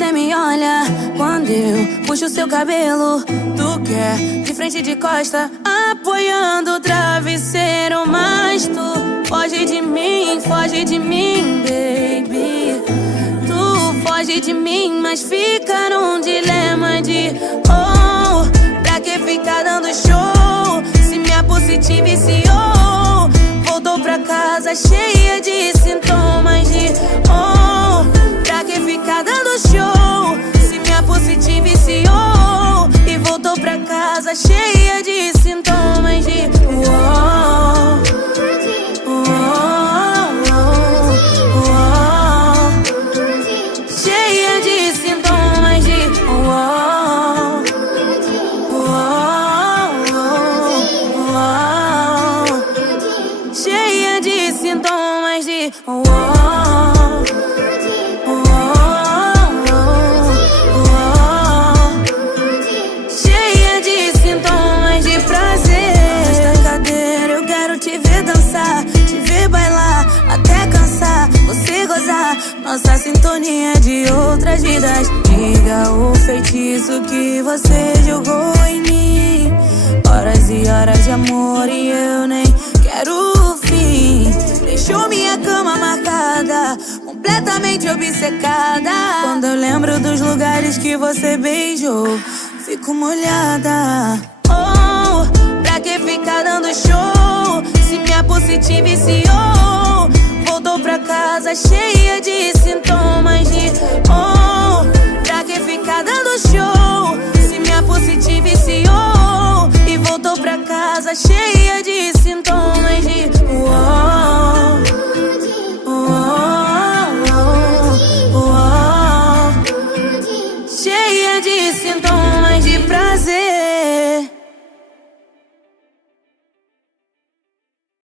você me olha, quando eu puxo seu cabelo, tu quer de frente e de costa, apoiando o travesseiro. Mas tu foge de mim, baby. Tu foge de mim, mas fica num dilema de oh, pra que ficar dando show? Se minha pussy te viciou, voltou pra casa cheia de sintomas de oh, pra que ficar dando show? Se minha pussy te viciou e voltou pra casa cheia de sintomas de oh, cheia de sintomas de cheia de sintomas de cheia de sintomas de prazer. Nesta cadeira eu quero te ver dançar, te ver bailar até cansar, você gozar. Nossa sintonia de outras vidas. Diga o feitiço que você jogou em mim. Horas e horas de amor e eu nem quero o fim. Deixou minha cama marcada, completamente obcecada. Quando eu lembro dos lugares que você beijou, fico molhada. Oh, pra que ficar dando show? Se minha pussy te viciou, voltou pra casa cheia de sintomas de oh, pra que ficar dando show? Se minha pussy te viciou e voltou pra casa cheia de sintomas de cheia de sintomas de prazer.